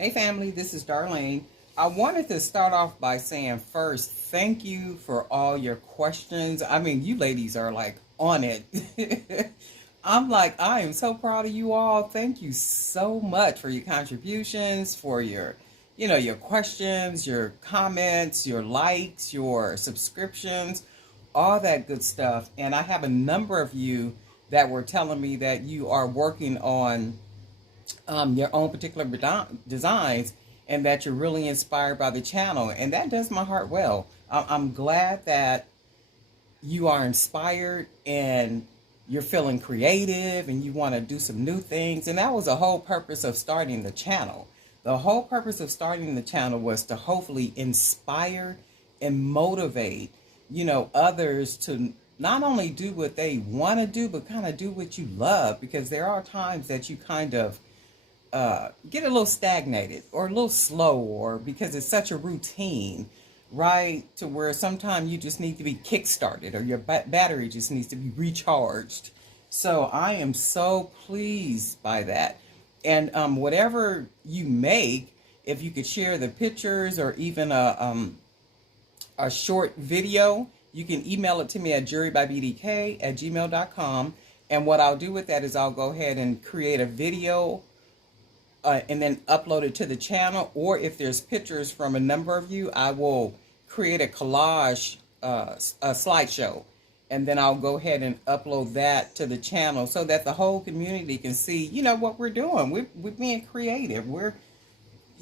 Hey family, this is Darlene. I wanted to start off by saying first, thank you for all your questions. I mean, you ladies are like on it. I am so proud of you all. Thank you so much for your contributions, for your questions, your comments, your likes, your subscriptions, all that good stuff. And I have a number of you that were telling me that you are working on your own particular designs and that you're really inspired by the channel. And that does my heart well. I'm glad that you are inspired and you're feeling creative and you want to do some new things. And that was the whole purpose of starting the channel. The whole purpose of starting the channel was to hopefully inspire and motivate, others to not only do what they want to do, but kind of do what you love. Because there are times that you kind of get a little stagnated or a little slow, or because it's such a routine, right? To where sometimes you just need to be kick-started, or your battery just needs to be recharged. So I am so pleased by that. And whatever you make, if you could share the pictures or even a short video, you can email it to me at jewelrybybdk@gmail.com. And what I'll do with that is I'll go ahead and create a video and then upload it to the channel. Or if there's pictures from a number of you, I will create a collage, a slideshow, and then I'll go ahead and upload that to the channel so that the whole community can see, what we're doing. We're being creative. We're,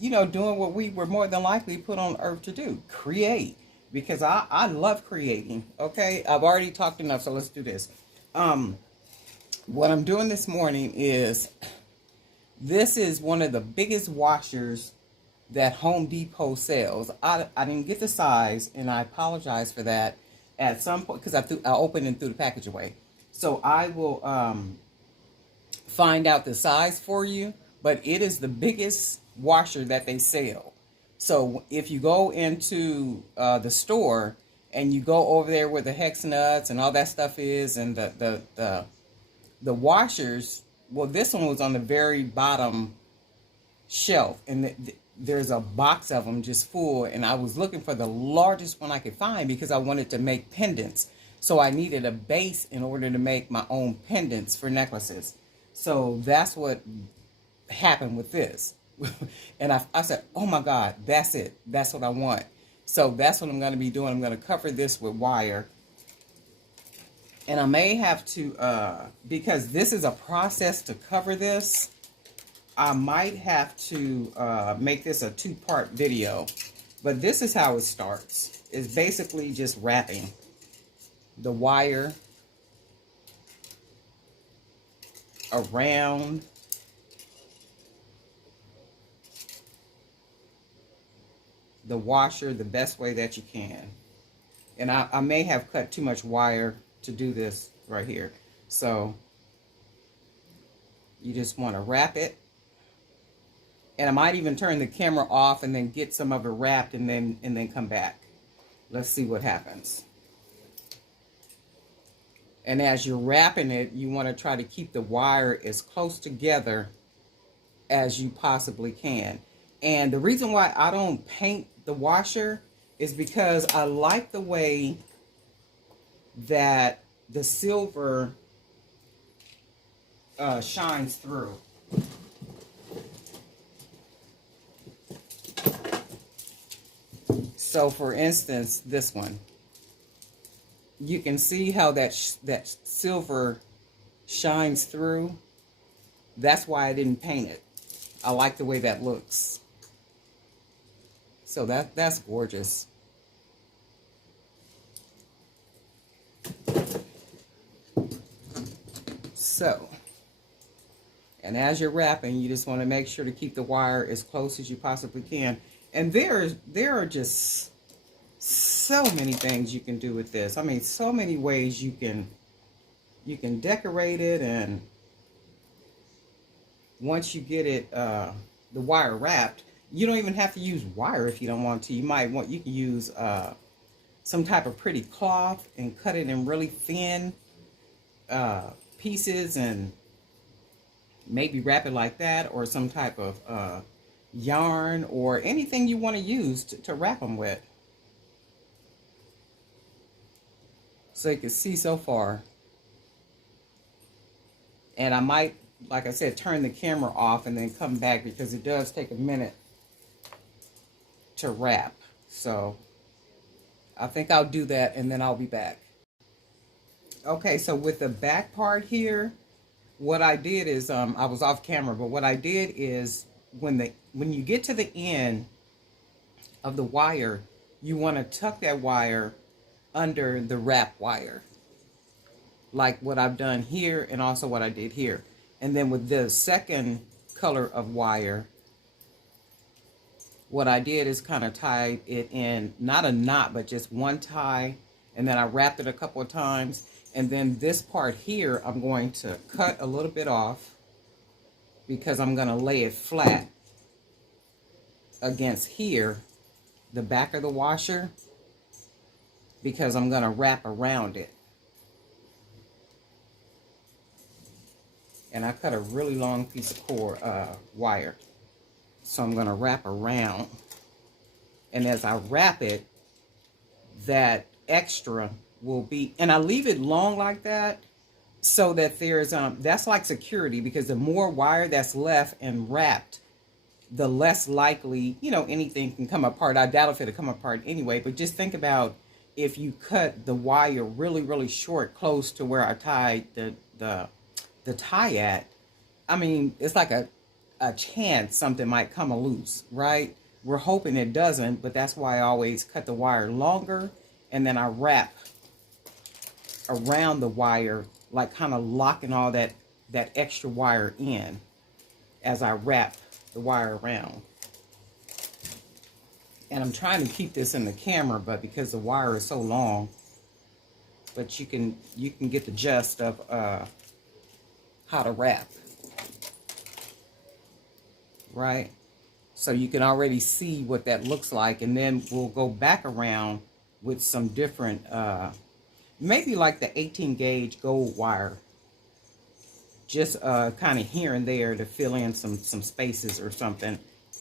doing what we were more than likely put on earth to do, create. Because I love creating, okay? I've already talked enough, so let's do this. What I'm doing this morning is, this is one of the biggest washers that Home Depot sells. I didn't get the size, and I apologize for that at some point, because I opened and threw the package away. So I will find out the size for you, but it is the biggest washer that they sell. So if you go into the store and you go over there where the hex nuts and all that stuff is, and the washers, well, this one was on the very bottom shelf, and there's a box of them just full, and I was looking for the largest one I could find because I wanted to make pendants. So I needed a base in order to make my own pendants for necklaces. So that's what happened with this. And I said, oh my God, that's it. That's what I want. So that's what I'm going to be doing. I'm going to cover this with wire. And I may have to, because this is a process to cover this, I might have to make this a two-part video. But this is how it starts. It's basically just wrapping the wire around the washer the best way that you can. And I may have cut too much wire to do this right here. So you just want to wrap it. And I might even turn the camera off and then get some of it wrapped and then come back. Let's see what happens. And as you're wrapping it, you want to try to keep the wire as close together as you possibly can. And the reason why I don't paint the washer is because I like the way that the silver shines through. So for instance, this one, you can see how that silver shines through. That's why I didn't paint it. I like the way that looks. So that's gorgeous. So, and as you're wrapping, you just want to make sure to keep the wire as close as you possibly can. And there are just so many things you can do with this. I mean, so many ways you can decorate it. And once you get it, the wire wrapped, you don't even have to use wire if you don't want to. You can use some type of pretty cloth and cut it in really thin pieces and maybe wrap it like that, or some type of yarn or anything you want to use to wrap them with. So you can see so far. And I might, like I said, turn the camera off and then come back because it does take a minute to wrap. So I think I'll do that and then I'll be back. Okay, so with the back part here, what I did is, I was off camera, but what I did is when you get to the end of the wire, you want to tuck that wire under the wrap wire, like what I've done here and also what I did here. And then with the second color of wire, what I did is kind of tie it in, not a knot, but just one tie, and then I wrapped it a couple of times. And then this part here, I'm going to cut a little bit off because I'm going to lay it flat against here, the back of the washer, because I'm going to wrap around it. And I cut a really long piece of cord wire. So I'm going to wrap around. And as I wrap it, that extra will be, and I leave it long like that so that there's, that's like security, because the more wire that's left and wrapped, the less likely, you know, anything can come apart. I doubt if it'll come apart anyway, but just think about if you cut the wire really, really short, close to where I tied the tie at. I mean, it's like a chance something might come loose, right? We're hoping it doesn't, but that's why I always cut the wire longer, and then I wrap around the wire, like kind of locking all that extra wire in as I wrap the wire around. And I'm trying to keep this in the camera, but because the wire is so long, but you can get the gist of how to wrap, right? So you can already see what that looks like, and then we'll go back around with some different, maybe like the 18 gauge gold wire, just kind of here and there to fill in some spaces or something,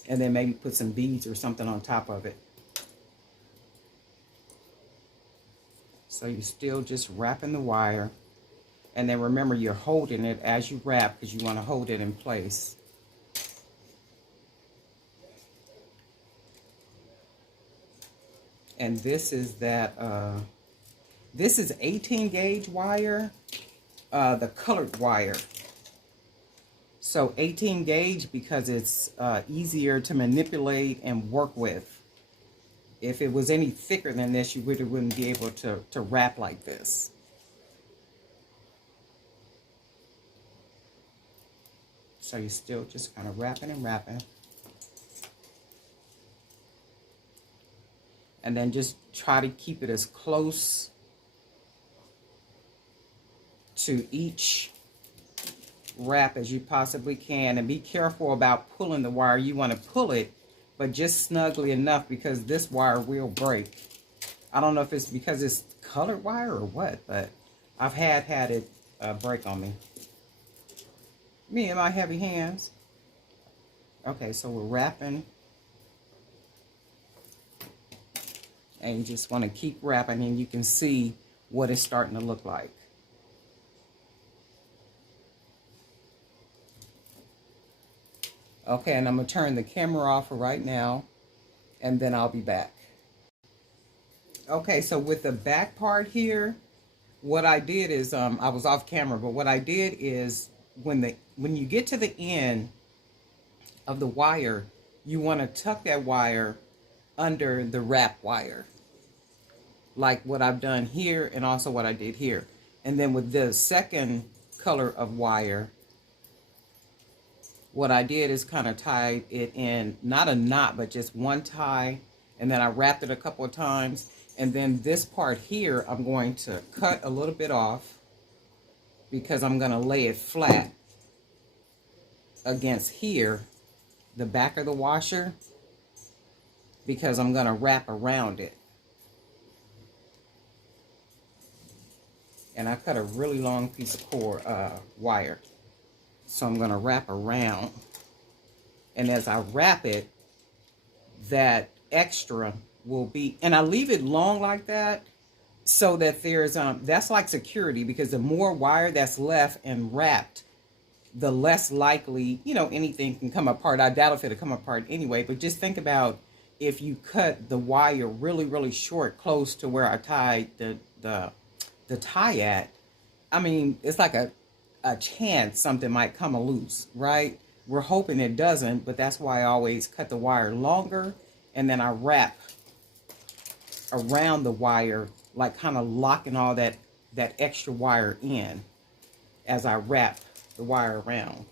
and then maybe put some beads or something on top of it. So you're still just wrapping the wire, and then remember you're holding it as you wrap because you want to hold it in place. And this is that, this is 18 gauge wire, the colored wire. So 18 gauge because it's easier to manipulate and work with. If it was any thicker than this, you really wouldn't be able to wrap like this. So you're still just kind of wrapping and wrapping. And then just try to keep it as close to each wrap as you possibly can. And be careful about pulling the wire. You want to pull it, but just snugly enough, because this wire will break. I don't know if it's because it's colored wire or what, but I've had it break on me. Me and my heavy hands. Okay, so we're wrapping. And you just want to keep wrapping, and you can see what it's starting to look like. Okay, and I'm going to turn the camera off for right now, and then I'll be back. Okay, so with the back part here, what I did is, I was off camera, but what I did is when you get to the end of the wire, you want to tuck that wire under the wrap wire, like what I've done here and also what I did here. And then with the second color of wire, what I did is kind of tie it in, not a knot, but just one tie, and then I wrapped it a couple of times. And then this part here, I'm going to cut a little bit off because I'm going to lay it flat against here, the back of the washer, because I'm going to wrap around it. And I cut a really long piece of cord wire. So I'm going to wrap around. And as I wrap it, that extra will be, and I leave it long like that so that there's, that's like security, because the more wire that's left and wrapped, the less likely, anything can come apart. I doubt if it'll come apart anyway, but just think about if you cut the wire really, really short, close to where I tied the tie at. I mean, it's like a chance something might come loose, right? We're hoping it doesn't, but that's why I always cut the wire longer, and then I wrap around the wire, like kind of locking all that extra wire in as I wrap the wire around.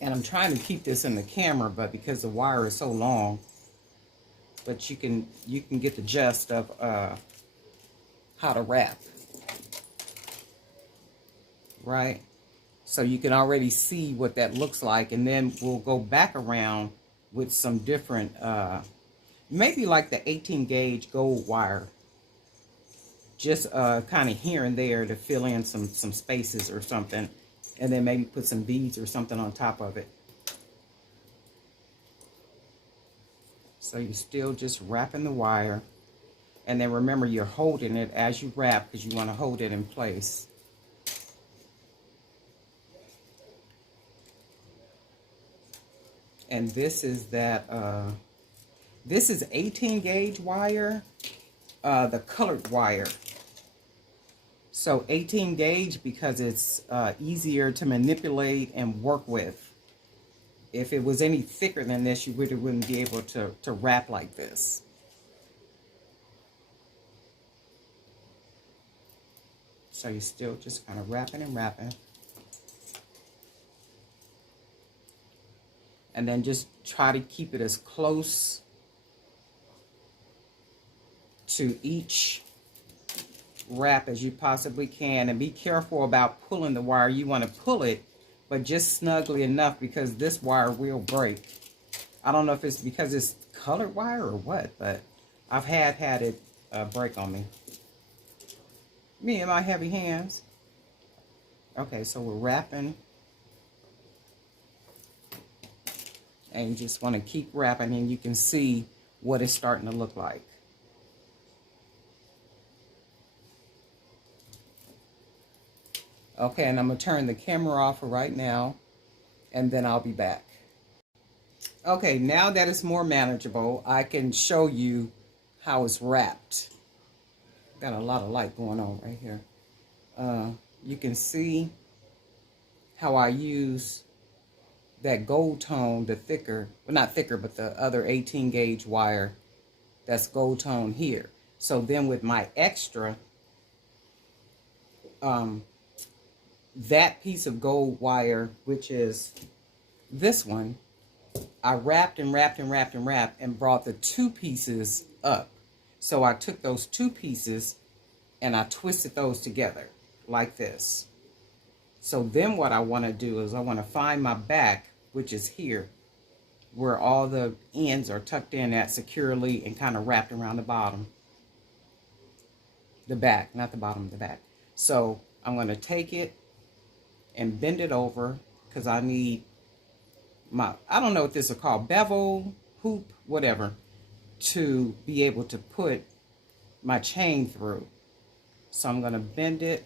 And I'm trying to keep this in the camera, but because the wire is so long, but you can get the gist of how to wrap, right? So you can already see what that looks like, and then we'll go back around with some different, maybe like the 18 gauge gold wire, just kind of here and there to fill in some spaces or something, and then maybe put some beads or something on top of it. So you're still just wrapping the wire, and then remember you're holding it as you wrap, because you want to hold it in place. And this is that, this is 18 gauge wire, the colored wire. So 18 gauge because it's easier to manipulate and work with. If it was any thicker than this, you really wouldn't be able to wrap like this. So you're still just kind of wrapping and wrapping. And then just try to keep it as close to each wrap as you possibly can, and be careful about pulling the wire. You want to pull it, but just snugly enough, because this wire will break. I don't know if it's because it's colored wire or what, but I've had it break on me. Me and my heavy hands. Okay, so we're wrapping. And you just want to keep wrapping, and you can see what it's starting to look like. Okay, and I'm going to turn the camera off for right now, and then I'll be back. Okay, now that it's more manageable, I can show you how it's wrapped. Got a lot of light going on right here. You can see how I use that gold tone, the thicker, well, not thicker, but the other 18 gauge wire that's gold tone here. So then with my extra, that piece of gold wire, which is this one, I wrapped and wrapped and wrapped and wrapped and brought the two pieces up. So I took those two pieces and I twisted those together like this. So then what I want to do is I want to find my back, which is here, where all the ends are tucked in at securely and kind of wrapped around the bottom. The back, not the bottom, the back. So I'm going to take it and bend it over, because I need my, I don't know what this is called, bevel, hoop, whatever, to be able to put my chain through. So I'm going to bend it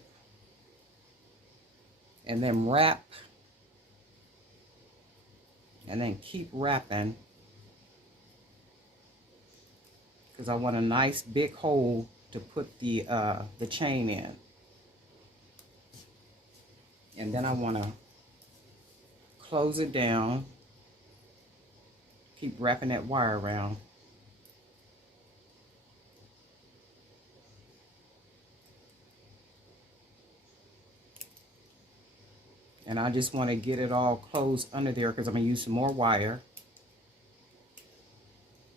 and then wrap, and then keep wrapping, because I want a nice big hole to put the chain in. And then I want to close it down, keep wrapping that wire around. And I just want to get it all closed under there, because I'm going to use some more wire.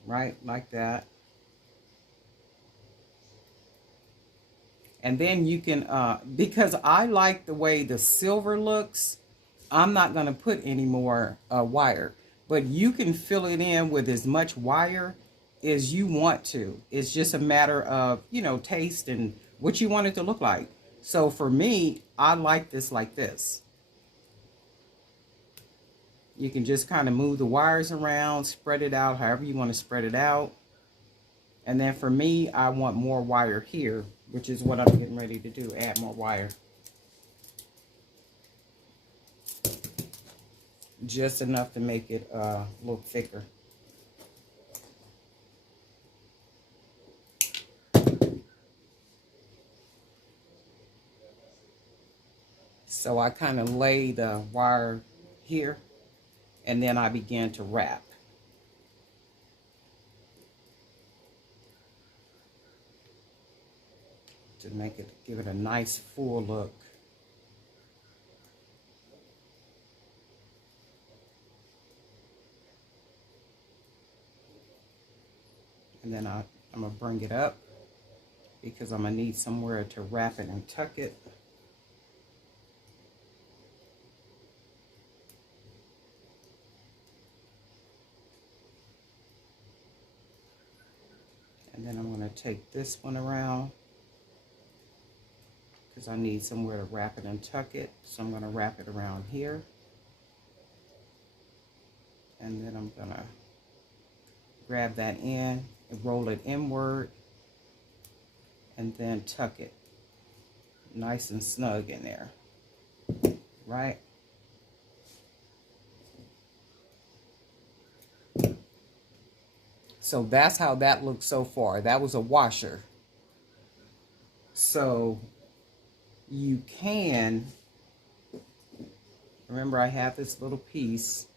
Right, like that. And then you can, because I like the way the silver looks, I'm not going to put any more wire. But you can fill it in with as much wire as you want to. It's just a matter of, taste and what you want it to look like. So for me, I like this like this. You can just kind of move the wires around, spread it out however you want to spread it out. And then for me, I want more wire here, which is what I'm getting ready to do, add more wire. Just enough to make it a little thicker. So I kind of lay the wire here, and then I began to wrap. To make it, give it a nice full look. And then I'm going to bring it up because I'm going to need somewhere to wrap it and tuck it. And then I'm going to take this one around because I need somewhere to wrap it and tuck it. So I'm going to wrap it around here. And then I'm going to grab that in and roll it inward and then tuck it nice and snug in there, right? So that's how that looks so far. That was a washer. So you can, remember I have this little piece.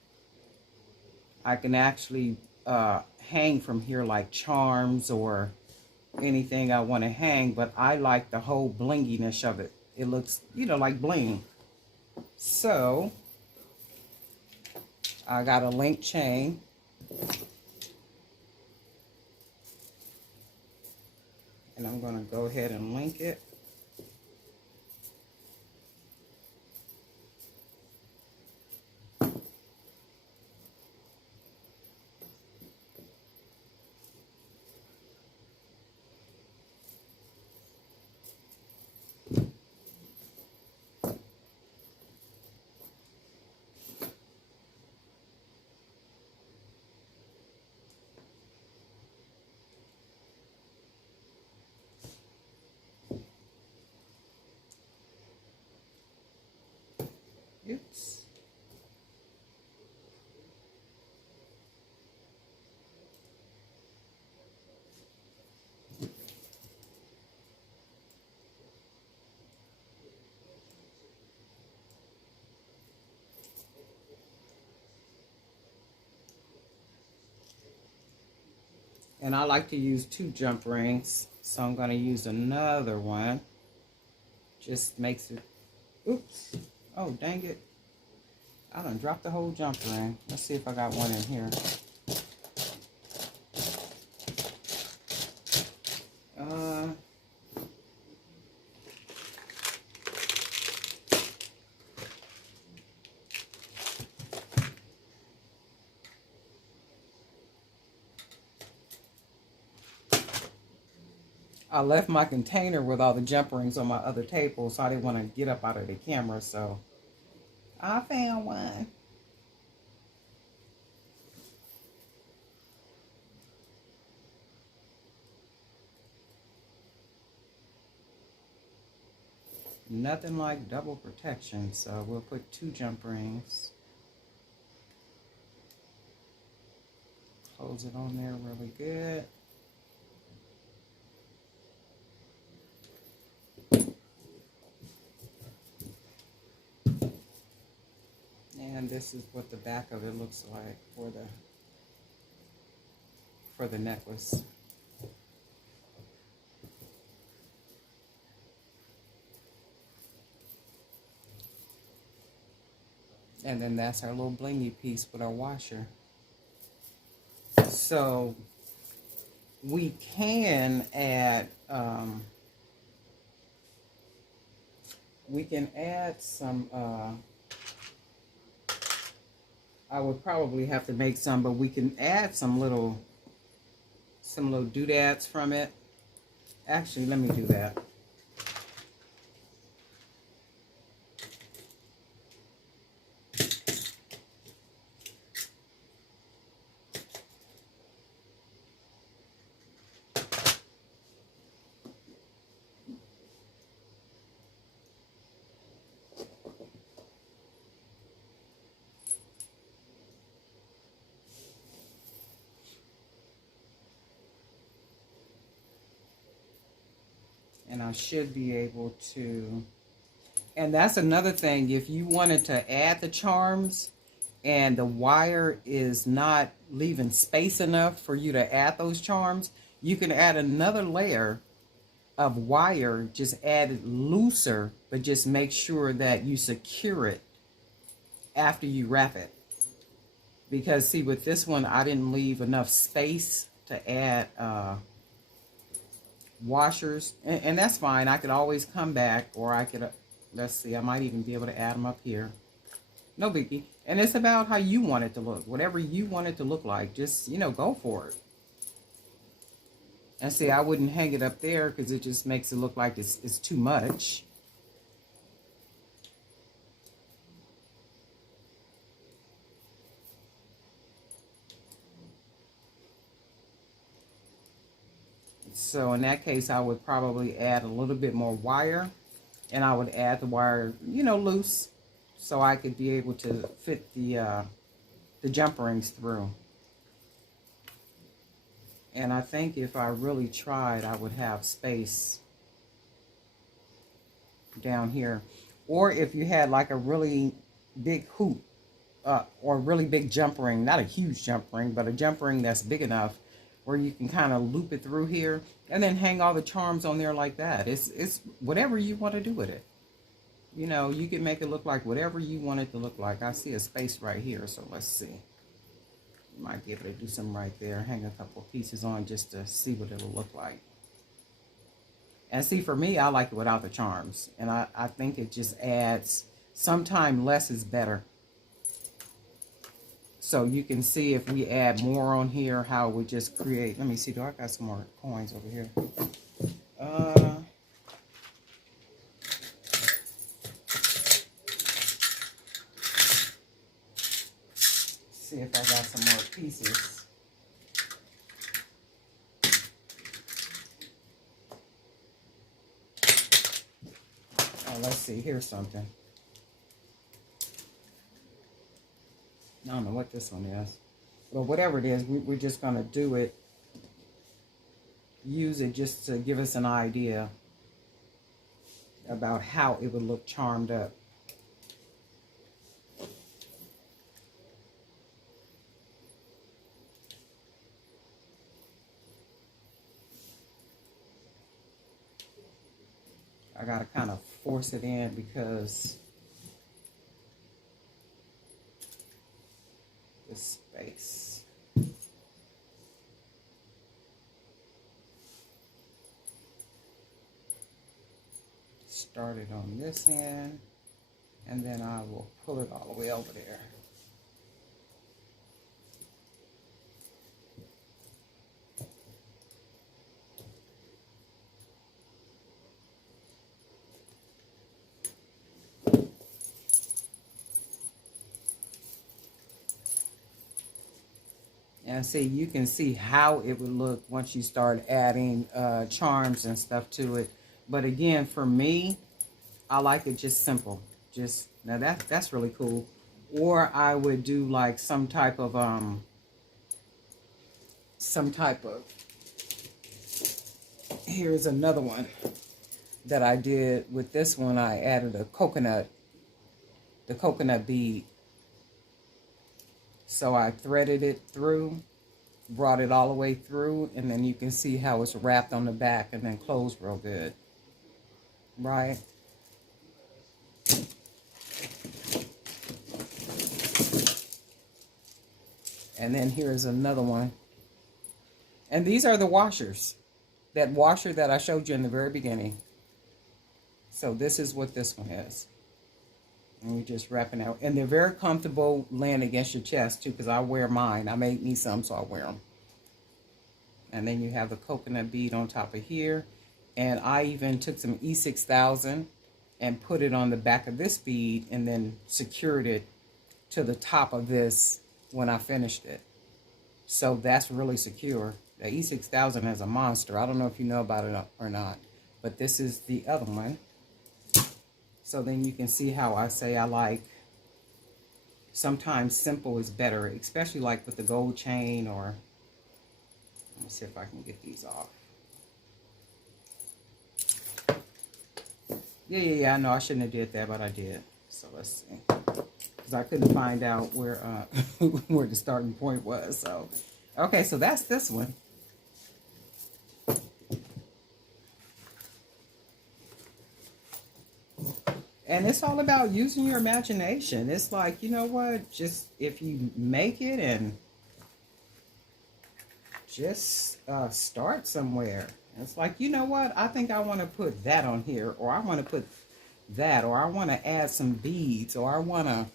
I can actually hang from here like charms or anything I want to hang, but I like the whole blinginess of it. It looks, you know, like bling. So I got a link chain. And I'm going to go ahead and link it. Oops. And I like to use 2 jump rings, so I'm going to use another one. Just makes it, oops, oh dang it. I done dropped the whole jump ring. Let's see if I got one in here. I left my container with all the jump rings on my other table, so I didn't want to get up out of the camera, so I found one. Nothing like double protection, so we'll put 2 jump rings. Close it on there really good. And this is what the back of it looks like for the necklace. And then that's our little blingy piece with our washer. So we can add some I would probably have to make some, but we can add some little doodads from it. Actually, let me do that. should be able to. And that's another thing. If you wanted to add the charms and the wire is not leaving space enough for you to add those charms, you can add another layer of wire, just add it looser, but just make sure that you secure it after you wrap it. Because see, with this one, I didn't leave enough space to add washers, and that's fine. I could always come back, or I could, let's see, I might even be able to add them up here. No biggie. And it's about how you want it to look. Whatever you want it to look like, just, you know, go for it. And see, I wouldn't hang it up there because it just makes it look like it's too much. So in that case, I would probably add a little bit more wire, and I would add the wire, you know, loose, so I could be able to fit the jump rings through. And I think if I really tried, I would have space down here. Or if you had like a really big hoop, or a really big jump ring, not a huge jump ring, but a jump ring that's big enough where you can kind of loop it through here and then hang all the charms on there like that. It's whatever you want to do with it. You know, you can make it look like whatever you want it to look like. I see a space right here, so let's see. Might be able to do some right there. Hang a couple of pieces on just to see what it'll look like. And see, for me, I like it without the charms. And I think it just adds, sometimes less is better. So you can see if we add more on here, how it would just create. Let me see, do I got some more coins over here? See if I got some more pieces. Oh, let's see, here's something. I don't know what this one is, but whatever it is, we're just going to do it, use it just to give us an idea about how it would look charmed up. I got to kind of force it in because the space. Start it on this end, and then I will pull it all the way over there. And see, you can see how it would look once you start adding charms and stuff to it. But again, for me, I like it just simple. Just, now that's really cool. Or I would do like some type of, here's another one that I did. With this one, I added the coconut bead. So I threaded it through, brought it all the way through, and then you can see how it's wrapped on the back and then closed real good. Right? And then here's another one. And these are the washers. That washer that I showed you in the very beginning. So this is what this one is. And you're just wrapping out. And they're very comfortable laying against your chest too, because I wear mine. I made me some, so I wear them. And then you have the coconut bead on top of here. And I even took some E6000 and put it on the back of this bead and then secured it to the top of this when I finished it. So that's really secure. The E6000 is a monster. I don't know if you know about it or not. But this is the other one. So then you can see how I say I like, sometimes simple is better, especially like with the gold chain, or, let me see if I can get these off. Yeah. I know I shouldn't have did that, but I did. So let's see. Because I couldn't find out where where the starting point was. So, okay, so that's this one. And it's all about using your imagination. It's like, you know what? Just if you make it and just start somewhere. It's like, you know what? I think I want to put that on here, or I want to put that, or I want to add some beads, or I want to,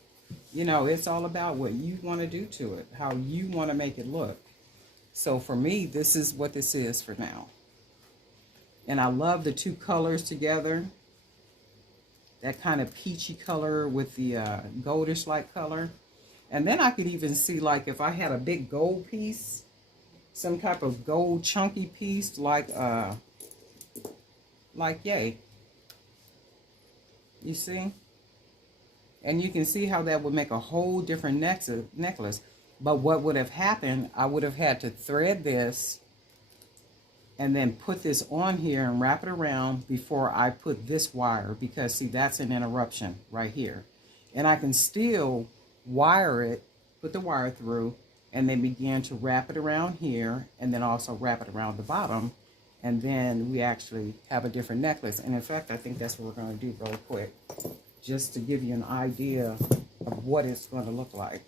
you know, it's all about what you want to do to it, how you want to make it look. So for me, this is what this is for now. And I love the two colors together. That kind of peachy color with the goldish like color. And then I could even see, like, if I had a big gold piece, some type of gold chunky piece, like yay. You see? And you can see how that would make a whole different necklace. But what would have happened, I would have had to thread this and then put this on here and wrap it around before I put this wire, because see, that's an interruption right here. And I can still wire it, put the wire through, and then begin to wrap it around here, and then also wrap it around the bottom, and then we actually have a different necklace. And in fact, I think that's what we're going to do real quick, just to give you an idea of what it's going to look like.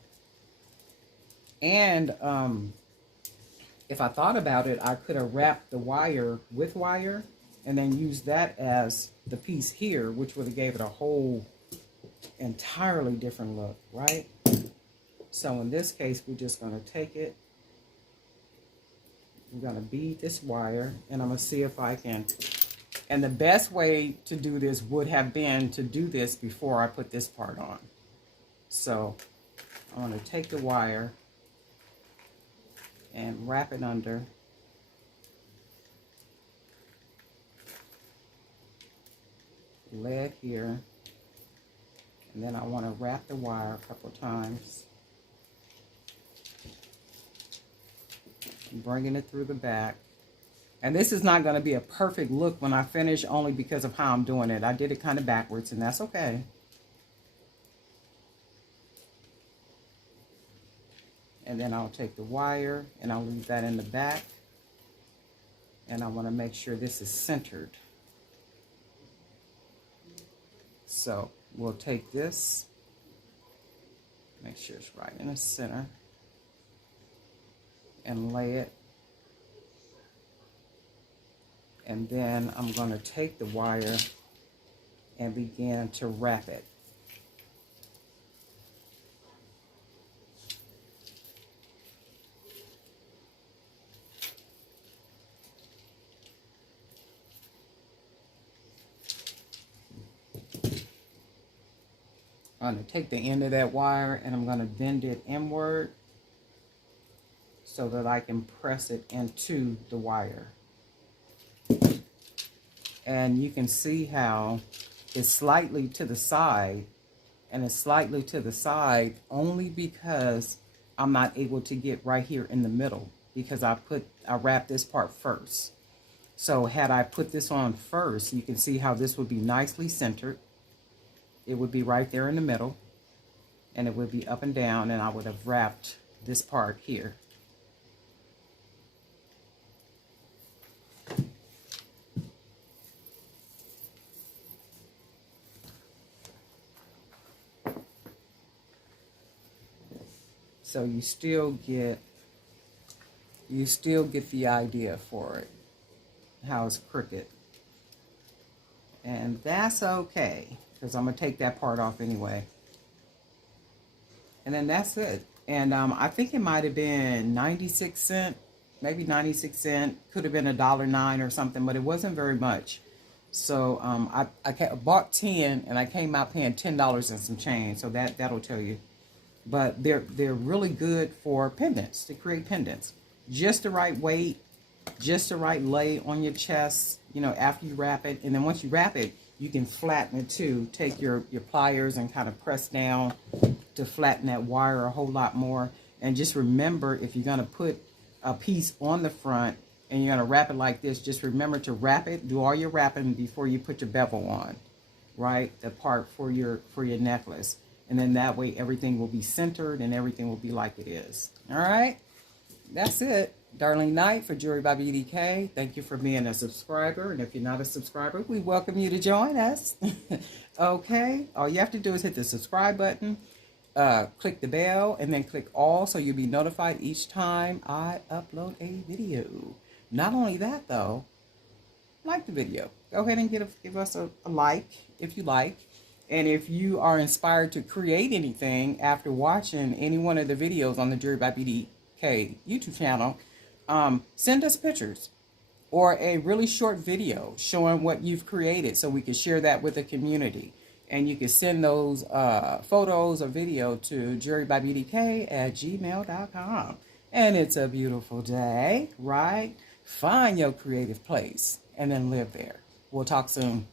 And if I thought about it, I could have wrapped the wire with wire and then used that as the piece here, which would have gave it a whole entirely different look, right? So in this case, we're just going to take it. I'm going to bead this wire, and I'm going to see if I can. And the best way to do this would have been to do this before I put this part on. So I'm going to take the wire and wrap it under. Lay it here. And then I want to wrap the wire a couple times. Bringing it through the back. And this is not going to be a perfect look when I finish, only because of how I'm doing it. I did it kind of backwards, and that's okay. And then I'll take the wire and I'll leave that in the back. And I want to make sure this is centered. So we'll take this, make sure it's right in the center, and lay it. And then I'm going to take the wire and begin to wrap it. I'm going to take the end of that wire and I'm going to bend it inward so that I can press it into the wire. And you can see how it's slightly to the side, and it's slightly to the side only because I'm not able to get right here in the middle, because I wrapped this part first. So had I put this on first, you can see how this would be nicely centered. It would be right there in the middle, and it would be up and down, and I would have wrapped this part here. So you still get the idea for it, how it's crooked. And that's okay, because I'm going to take that part off anyway. And then that's it. And I think it might have been 96 cents, maybe 96 cents. Could have been $1.09 or something, but it wasn't very much. So I bought 10, and I came out paying $10 and some change. So that'll tell you. But they're really good for pendants, to create pendants. Just the right weight, just the right lay on your chest, you know, after you wrap it. And then once you wrap it, you can flatten it too. Take your pliers and kind of press down to flatten that wire a whole lot more. And just remember, if you're going to put a piece on the front and you're going to wrap it like this, just remember to wrap it, do all your wrapping before you put your bevel on. right? The part for your necklace. And then that way everything will be centered and everything will be like it is. All right? That's it. Darlene Knight for Jewelry by BDK. Thank you for being a subscriber. And if you're not a subscriber, we welcome you to join us. Okay? All you have to do is hit the subscribe button, click the bell, and then click all so you'll be notified each time I upload a video. Not only that, though, like the video. Go ahead and give us a like if you like. And if you are inspired to create anything after watching any one of the videos on the Jewelry by BDK YouTube channel, send us pictures or a really short video showing what you've created so we can share that with the community. And you can send those photos or video to jewelrybybdk@gmail.com. And it's a beautiful day, right? Find your creative place and then live there. We'll talk soon.